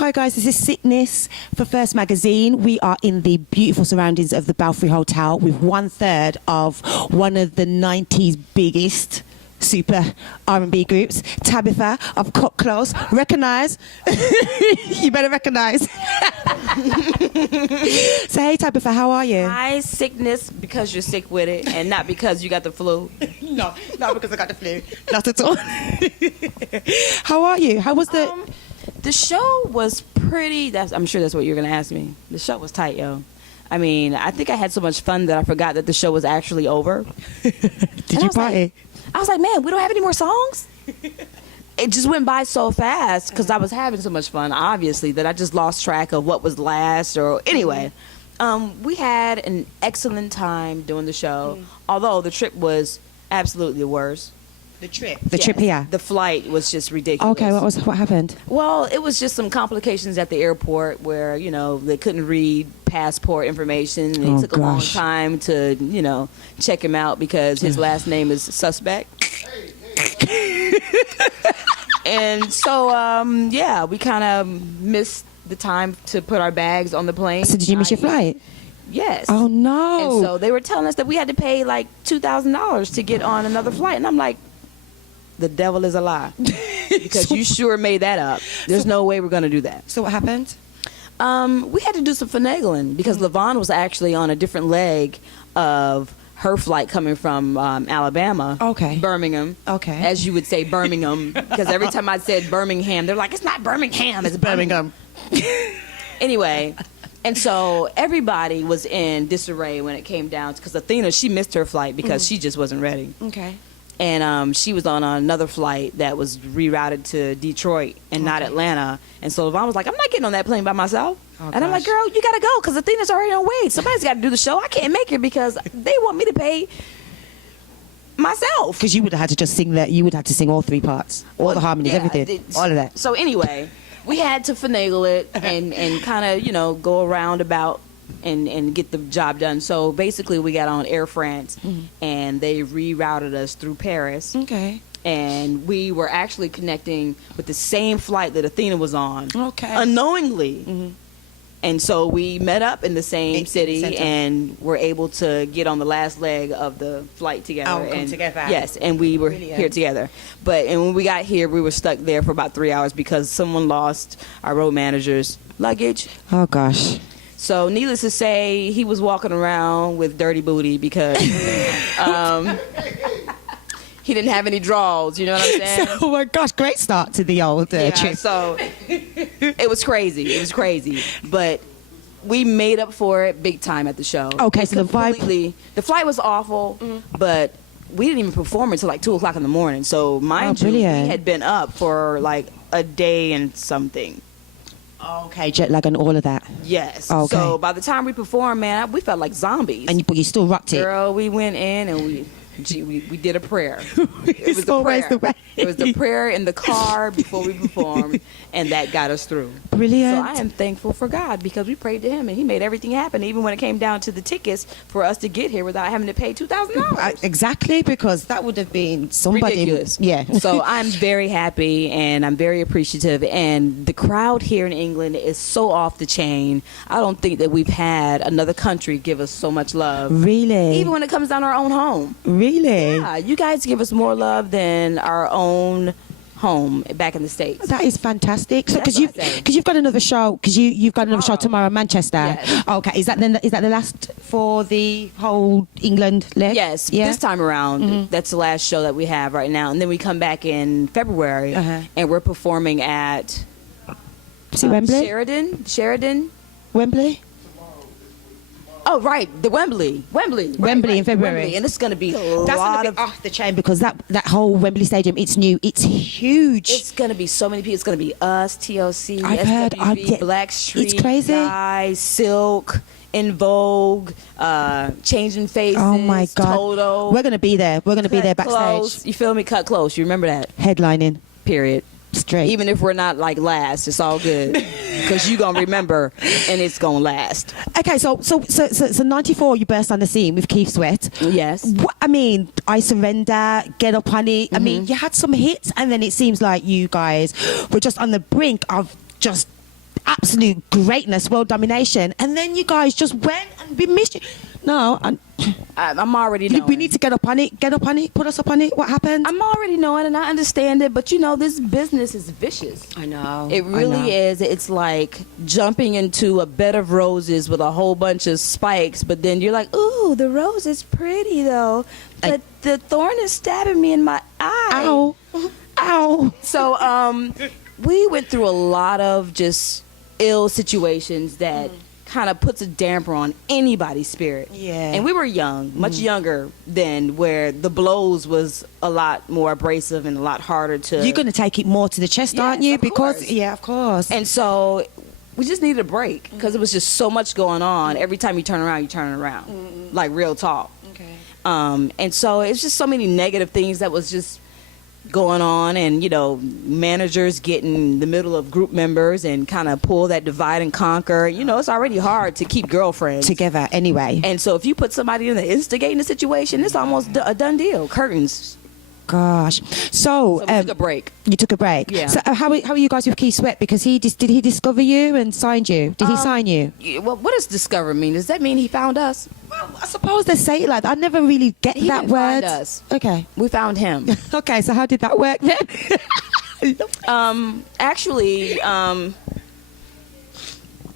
Hi guys, this is Sic'Nis for First Magazine. We are in the beautiful surroundings of the Belfry Hotel with 1/3 of one of the 90s biggest super R&B groups, Tabitha of Kut Klose. Recognise. You better recognise. So hey Tabitha, how are you? Hi, sickness because you're sick with it and not because you got the flu. No, not because I got the flu. Not at all. How are you? How was The show was pretty. I'm sure that's what you're gonna ask me. The show was tight, yo. I mean, I think I had so much fun that I forgot that the show was actually over. Did you party? I was like, man, we don't have any more songs. It just went by so fast because I was having so much fun, obviously, that I just lost track of what was last. Or anyway, we had an excellent time doing the show. Although the trip was absolutely the worst. The trip. The trip here. The flight was just ridiculous. Okay, what happened? Well, it was just some complications at the airport where, you know, they couldn't read passport information. It took a long time to, you know, check him out because his last name is Suspect. And so, yeah, we kind of missed the time to put our bags on the plane. So did you miss your flight? Yes. Oh, no. And so they were telling us that we had to pay like $2,000 to get on another flight. And I'm like, the devil is a lie. Because you sure made that up. There's no way we're going to do that. So what happened? We had to do some finagling because LaVon was actually on a different leg of her flight coming from Alabama. Okay. Birmingham. Okay. As you would say, Birmingham. Because every time I said Birmingham, they're like, it's not Birmingham, it's Birmingham. Anyway, and so everybody was in disarray when it came down because Athena, she missed her flight because she just wasn't ready. Okay. And she was on another flight that was rerouted to Detroit and not Atlanta. And so LaVon was like, I'm not getting on that plane by myself. Oh, and I'm like, girl, you got to go because Athena's already on wait. Somebody's got to do the show. I can't make it because they want me to pay myself. Because you would have had to just sing that. You would have to sing all three parts, all the harmonies, everything, all of that. So anyway, we had to finagle it and kind of, you know, go around about and get the job done. So basically we got on Air France and they rerouted us through Paris. Okay. And we were actually connecting with the same flight that Athena was on. Okay. Unknowingly. And so we met up in the same city and were able to get on the last leg of the flight together. Come together. Yes, and we were here together. And when we got here, we were stuck there for about 3 hours because someone lost our road manager's luggage. Oh, gosh. So needless to say, he was walking around with dirty booty because he didn't have any draws, you know what I'm saying? Oh my gosh, great start to the old trip. So it was crazy. It was crazy. But we made up for it big time at the show. Okay, so the flight was awful, but we didn't even perform until like 2 o'clock in the morning. So mind you, we had been up for like a day and something. Okay, jet lag and all of that. Yes. Okay. So by the time we performed, man, we felt like zombies. But you still rocked it. Girl, we went in and we did a prayer. It was always the way. It was the prayer in the car before we performed, and that got us through. Brilliant. So I am thankful for God because we prayed to Him, and He made everything happen, even when it came down to the tickets for us to get here without having to pay $2,000. Exactly, because that would have been somebody. Ridiculous. Yeah. So I'm very happy, and I'm very appreciative, and the crowd here in England is so off the chain. I don't think that we've had another country give us so much love. Really? Even when it comes down to our own home. Really? Yeah, you guys give us more love than our own home back in the States. That is fantastic. So because you've got another show, you've got another show tomorrow in Manchester. Yes. Okay, is that the last for the whole England leg? Yes, this time around, that's the last show that we have right now, and then we come back in February, and we're performing at Wembley. Sheridan. Wembley. Oh, right, the Wembley in February. Wembley, and it's going to be That's going to be off the chain because that whole Wembley Stadium, it's new, it's huge. It's going to be so many people. It's going to be us, TLC, I've heard, Blackstreet, it's crazy. Guys, Silk, In Vogue, Changing Faces. Oh my God, Toto. We're going to be there. We're going to be there backstage. Close. You feel me? Cut Close. You remember that? Headlining. Period. Straight. Even if we're not like last, it's all good because you're gonna remember and it's gonna last. Okay, so 94, you burst on the scene with Keith Sweat. Yes. I mean, I Surrender, Get Up Honey. I mean, you had some hits, and then it seems like you guys were just on the brink of just absolute greatness, world domination, and then you guys just went and we missed you. No, I'm already knowing. we need to get up on it. Get up on it. Put us up on it. What happened? I'm already knowing, and I understand it, but this business is vicious. I know. It really is. It's like jumping into a bed of roses with a whole bunch of spikes, but then you're like, ooh, the rose is pretty though, but the thorn is stabbing me in my eye. Ow. Ow. So we went through a lot of just ill situations that kind of puts a damper on anybody's spirit. Yeah. And we were young, much younger then, where the blows was a lot more abrasive and a lot harder to... You're going to take it more to the chest, Yes, aren't you? of Because, course. yeah, of course. And so we just needed a break because it was just so much going on. Every time you turn around, like real talk. Okay. And so it's just so many negative things that was just going on, and managers get in the middle of group members and kind of pull that divide and conquer. It's already hard to keep girlfriends Together, anyway. and so if you put somebody in the instigating the situation, it's almost a done deal. Curtains. Gosh. So So we took a break. you took a break. Yeah. So how are you guys with Keith Sweat? Because did he discover you and signed you? Did he sign you? Well, what does discover mean? Does that mean he found us? Well, I suppose they say it like that. I never really get He that didn't word. find us. Okay. We found him. Okay. So how did that work then? Actually,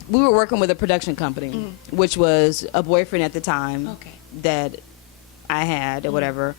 we were working with a production company, which was a boyfriend at the time Okay. that I had or whatever.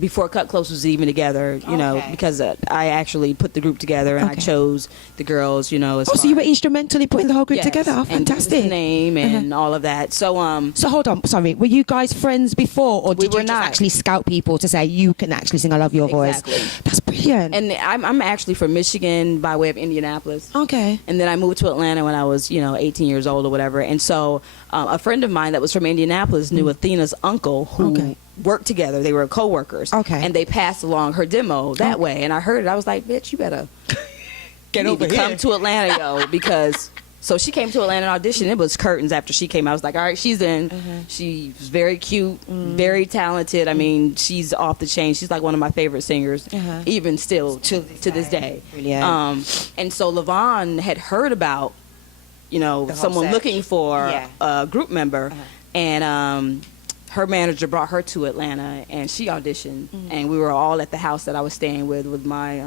Before Kut Klose was even together, Okay. because I actually put the group together and I Okay. chose the girls, as Oh, so you far- were instrumental in putting the whole group Yes, together. Oh, and fantastic. the name and all of that. So, So hold on, sorry. Were you guys friends before, or We did you were just not. actually scout people to say you can actually sing "I Love Your Voice"? Exactly. That's brilliant. and I'm actually from Michigan by way of Indianapolis. Okay. And then I moved to Atlanta when I was, 18 years old or whatever. And so a friend of mine that was from Indianapolis knew Athena's uncle who Okay. worked together. They were co-workers. Okay. And they passed along her demo that way. And I heard it. I was like, bitch, you better Get you need over to here. come to Atlanta, yo, because... So she came to Atlanta and auditioned. It was curtains after she came. I was like, all right, she's in. She's very cute, very talented. I mean, she's off the chain. She's like one of my favorite singers, even still to this day. Brilliant. And so LaVon had heard about, whole someone search. looking for Yeah. a group member, and her manager brought her to Atlanta, and she auditioned, and we were all at the house that I was staying with my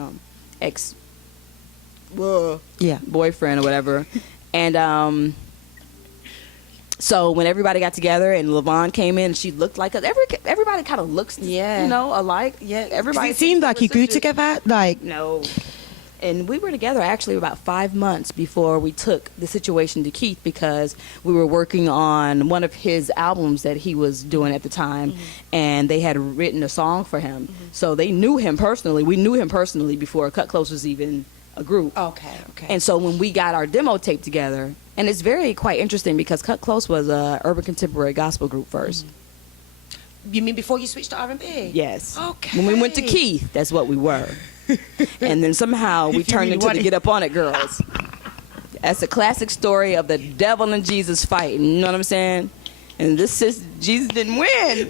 ex Yeah. boyfriend or whatever. And so when everybody got together and LaVon came in, she looked like us. Everybody kind of looks, Yeah. alike. Yeah. Everybody It seemed like you grew together. Like. No. And we were together actually about 5 months before we took the situation to Keith, because we were working on one of his albums that he was doing at the time, and they had written a song for him. So they knew him personally. We knew him personally before Kut Klose was even a group. Okay. Okay. And so when we got our demo tape together, and it's very quite interesting because Kut Klose was a urban contemporary gospel group first. You mean before you switched to R&B? Yes. Okay. When we went to Keith, that's what we were. And then somehow we If you turned really into want the it. Get Up On It girls. That's a classic story of the devil and Jesus fighting. You know what I'm saying? And this Jesus didn't win.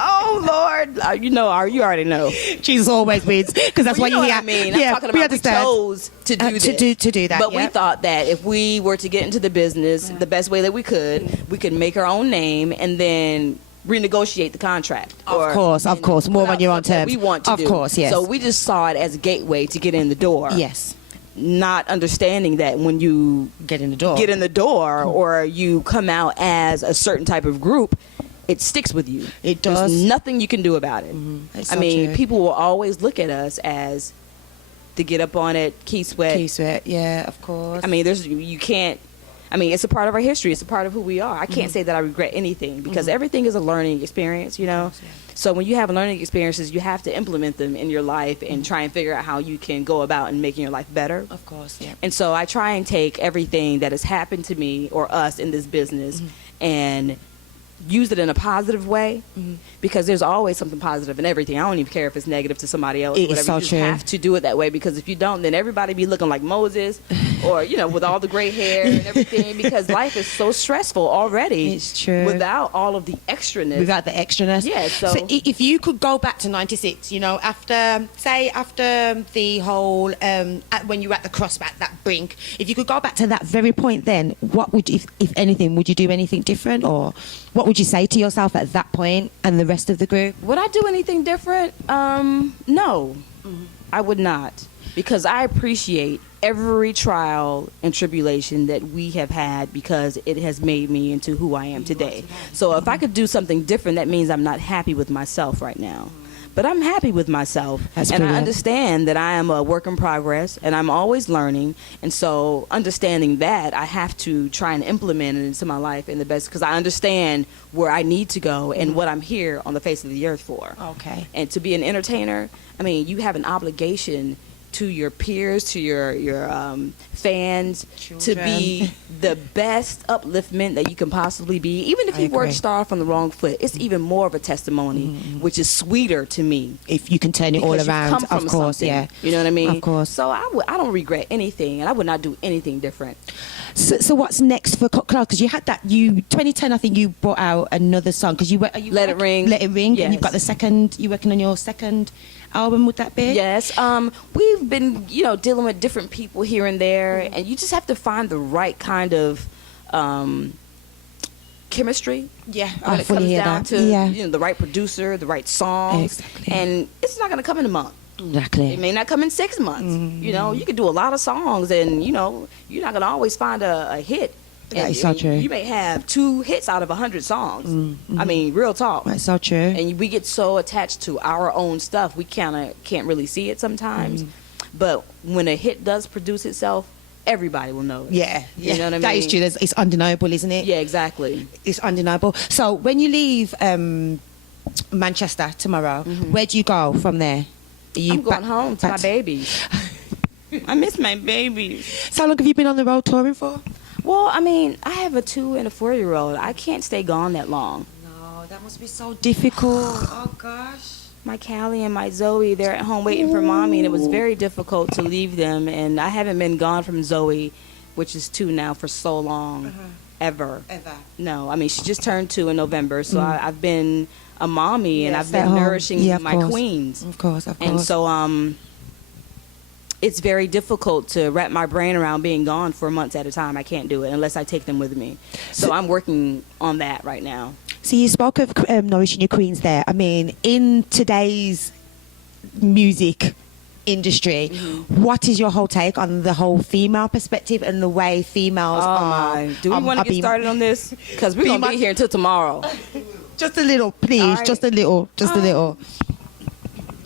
Oh Lord, you already know. Jesus always wins because that's Well, what you know hear. what I mean. Yeah, I'm talking we about understand. we chose to do this. To do that. But yeah. we thought that if we were to get into the business the best way that we could make our own name and then renegotiate the contract. Of course, more on your own stuff that terms. We want to of do. course, yes. So we just saw it as a gateway to get in the door. yes, Not understanding that when you get in the door. get in the door or you come out as a certain type of group, it sticks with you. It does. There's nothing you can do about it. It's I so mean, true. people will always look at us as the Get Up On It, Keith Sweat. Keith Sweat, yeah, of course. I mean, you can't. I mean, it's a part of our history. It's a part of who we are. I can't say that I regret anything because everything is a learning experience, So when you have learning experiences, you have to implement them in your life and try and figure out how you can go about and making your life better. Of course, yeah. And so I try and take everything that has happened to me or us in this business and use it in a positive way, because there's always something positive in everything. I don't even care if it's negative to somebody else. It is whatever. so You just true. have to do it that way, because if you don't, then everybody be looking like Moses, or with all the gray hair and everything, because life is so stressful already. It's true. Without all of the extraness. Without the extraness. Yeah, so if you could go back to 96, after the whole, when you were at the crossback, that brink, if you could go back to that very point then, what would you, if anything, would you do anything different? Or what would you say to yourself at that point and the rest of the group? Would I do anything different? No, I would not, because I appreciate every trial and tribulation that we have had, because it has made me into who I am today. So if I could do something different, that means I'm not happy with myself right now. But I'm happy with myself. That's and I brilliant. understand that I am a work in progress, and I'm always learning. And so understanding that, I have to try and implement it into my life in the best, because I understand where I need to go and what I'm here on the face of the earth for. Okay. And to be an entertainer, I mean, you have an obligation to your peers, to your fans, to be the best upliftment that you can possibly be. Even if I you were to agree. start off on the wrong foot, it's even more of a testimony, which is sweeter to me. If you can turn it all Because you've around, come from of course, something, yeah. You know what I mean? Of course. So I don't regret anything, and I would not do anything different. So what's next for Kut Klose? Because you had that, 2010, I think you brought out another song. Because Let It Ring. Let It Ring. Yes. And you've got the second, you're working on your second album, would that be? Yes. We've been, dealing with different people here and there, and you just have to find the right kind of chemistry. Yeah, When I it fully comes hear down that. to Yeah. the right producer, the right song, Exactly. and it's not going to come in a month. Exactly. It may not come in 6 months. You can do a lot of songs, and you're not going to always find a hit. That is so true. You may have 2 hits out of 100 songs. I mean, real talk. That's so true. And we get so attached to our own stuff, we kind of can't really see it sometimes. But when a hit does produce itself, everybody will know it. Yeah, You know what I mean? That is true. It's undeniable, isn't it? Yeah, exactly. It's undeniable. So when you leave Manchester tomorrow, where do you go from there? Are you I'm going home to my back babies. I miss my babies. So how long have you been on the road touring for? Well, I mean, I have a 2 and a 4-year-old. I can't stay gone that long. No, that must be so difficult. Oh gosh. My Callie and my Zoe, they're at home waiting for mommy, and it was very difficult to leave them. And I haven't been gone from Zoe, which is 2 now, for so long, ever. No, I mean, she just turned 2 in November, so I've been a mommy, and Yes, I've at been home. nourishing Yeah, of my course. queens. Of course. And so it's very difficult to wrap my brain around being gone for months at a time. I can't do it unless I take them with me. So I'm working on that right now. So you spoke of nourishing your queens there. I mean, in today's music industry, what is your whole take on the whole female perspective and the way females are? My. Do we want to get being- started on this? Because we're going to be here until tomorrow. Just a little, please. All right. Just a little. Just a little.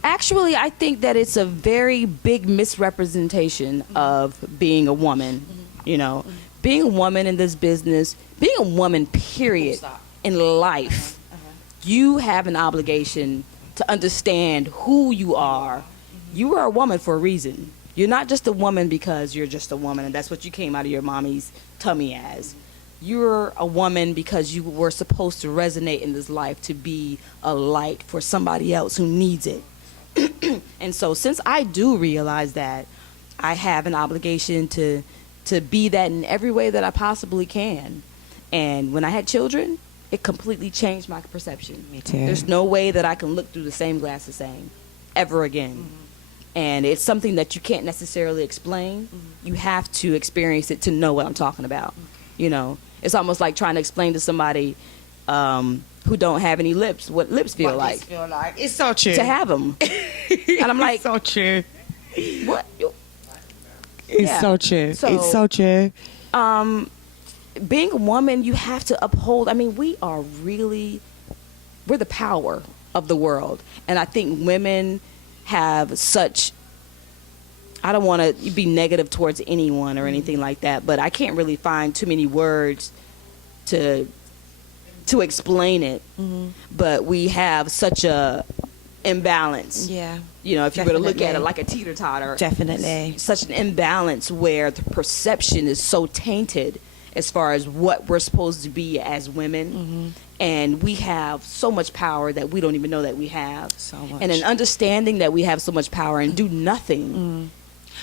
Actually, I think that it's a very big misrepresentation of being a woman. Being a woman in this business, being a woman, period, in life, you have an obligation to understand who you are. You are a woman for a reason. You're not just a woman because you're just a woman and that's what you came out of your mommy's tummy as. You're a woman because you were supposed to resonate in this life to be a light for somebody else who needs it. And so since I do realize that, I have an obligation to be that in every way that I possibly can. And when I had children, it completely changed my perception. Me too. There's no way that I can look through the same glass the same ever again. And it's something that you can't necessarily explain. You have to experience it to know what I'm talking about. It's almost like trying to explain to somebody who don't have any lips what lips feel like. It's so true. To have them. And I'm like, It's so true. what? It's Yeah. so true. So- It's so true. Being a woman, you have to uphold. I mean, we're the power of the world. And I think women have such, I don't want to be negative towards anyone or anything like that, but I can't really find too many words to explain it. But we have such a imbalance. Yeah. If you were to look at Definitely. it like a teeter-totter. Definitely. Such an imbalance where the perception is so tainted as far as what we're supposed to be as women. And we have so much power that we don't even know that we have. So much. And an understanding that we have so much power and do nothing.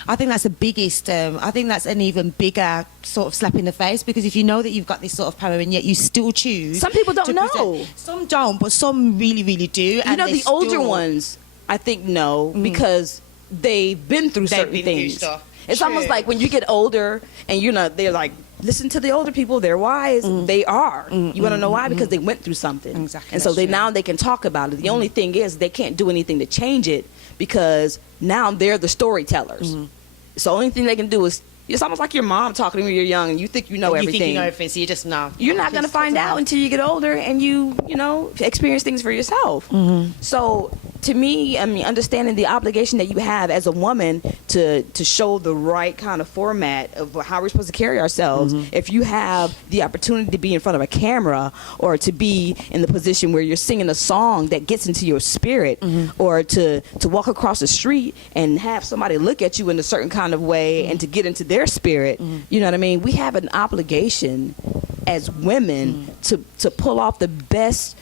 I think that's the biggest, I think that's an even bigger sort of slap in the face, because if you know that you've got this sort of power and yet you still choose. Some people don't to know. Some don't, but some really, really do. You know, the older ones, I think, know because they've been through certain things. It's True. almost like when you get older and they're like, listen to the older people, they're wise. They are. You want to know why? Because they went through something. Exactly, And so that's true. now they can talk about it. The only thing is they can't do anything to change it because now they're the storytellers. So the only thing they can do is, it's almost like your mom talking to you when you're young and you think you know everything. You think you know everything, so you just know. You're not going to find out until you get older and you experience things for yourself. So to me, I mean, understanding the obligation that you have as a woman to show the right kind of format of how we're supposed to carry ourselves. If you have the opportunity to be in front of a camera or to be in the position where you're singing a song that gets into your spirit, or to walk across the street and have somebody look at you in a certain kind of way and to get into their spirit, you know what I mean? We have an obligation as women to pull off the best.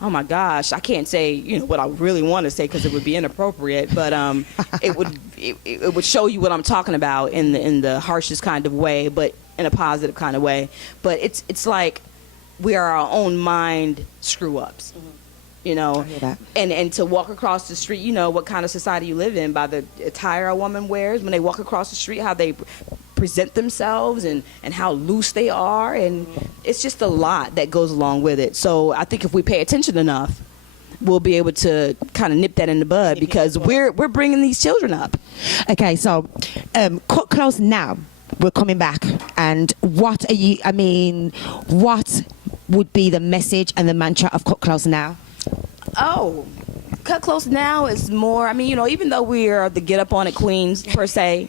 Oh my gosh, I can't say what I really want to say because it would be inappropriate, but it would show you what I'm talking about in the harshest kind of way, but in a positive kind of way. But it's like we are our own mind screw ups, I hear that. and to walk across the street, what kind of society you live in by the attire a woman wears when they walk across the street, how they present themselves and how loose they are, and it's just a lot that goes along with it. So I think if we pay attention enough, we'll be able to kind of nip that in the bud, because we're bringing these children up. Okay, so Kut Klose now. We're coming back, and what would be the message and the mantra of Kut Klose now? Oh, Kut Klose now is more, I mean, even though we are the get up on it queens per se,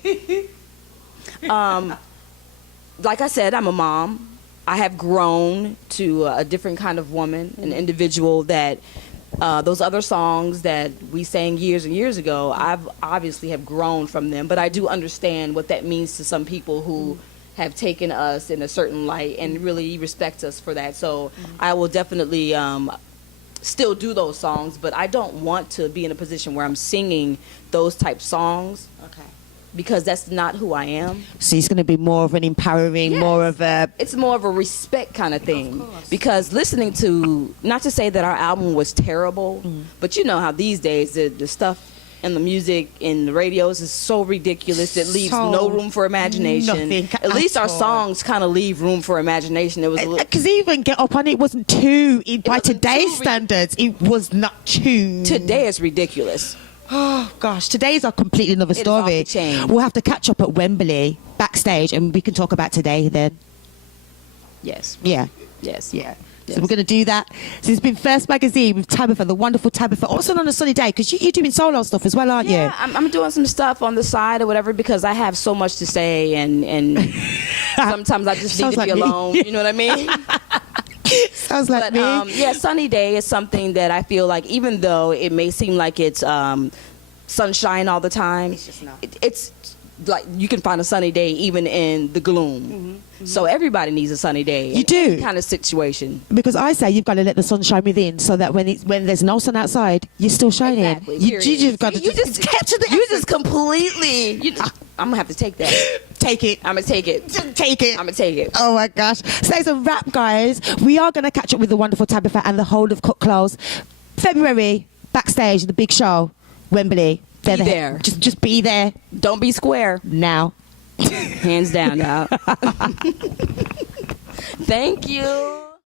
like I said, I'm a mom. I have grown to a different kind of woman, an individual that those other songs that we sang years and years ago, I've obviously have grown from them, but I do understand what that means to some people who have taken us in a certain light and really respect us for that. So I will definitely still do those songs, but I don't want to be in a position where I'm singing those type songs. Okay. Because that's not who I am. So it's going to be more of an empowering, Yes. more of a... It's more of a respect kind of thing. Because listening to, not to say that our album was terrible, but you know how these days the stuff and the music in the radios is so ridiculous, it leaves So no room for imagination. nothing At least at our all. songs kind of leave room for imagination. It was a little, Because even Get Up On It wasn't too... by wasn't today's too standards, it was not too... today it's ridiculous. Oh gosh, today's a completely another It is off story. the chain. We'll have to catch up at Wembley backstage, and we can talk about today then. Yes. Yeah. Yes. Yeah. Yes. So we're going to do that. So it's been First Magazine with Tabitha, the wonderful Tabitha. Also on a sunny day, because you're doing solo stuff as well, aren't Yeah, you? I'm doing some stuff on the side or whatever because I have so much to say, and sometimes I just need Sounds to be like me. alone. You know what I mean? Sounds like But me. yeah, sunny day is something that I feel like, even though it may seem like it's sunshine all the time, It's just not. It's like you can find a sunny day even in the gloom. So everybody needs a sunny day. You do. Kind of situation. Because I say you've got to let the sun shine within, so that when there's no sun outside, you're still shining. Exactly. You Period. just got to You just capture the You just completely. I'm gonna have to take that. take it. I'm gonna take it. Just take it. I'm gonna take it. Oh my gosh. So it's a wrap, guys. We are going to catch up with the wonderful Tabitha and the whole of Kut Klose. February, backstage, the big show, Wembley. Be there. Just be there Don't be square. now. Hands down, y'all. Thank you.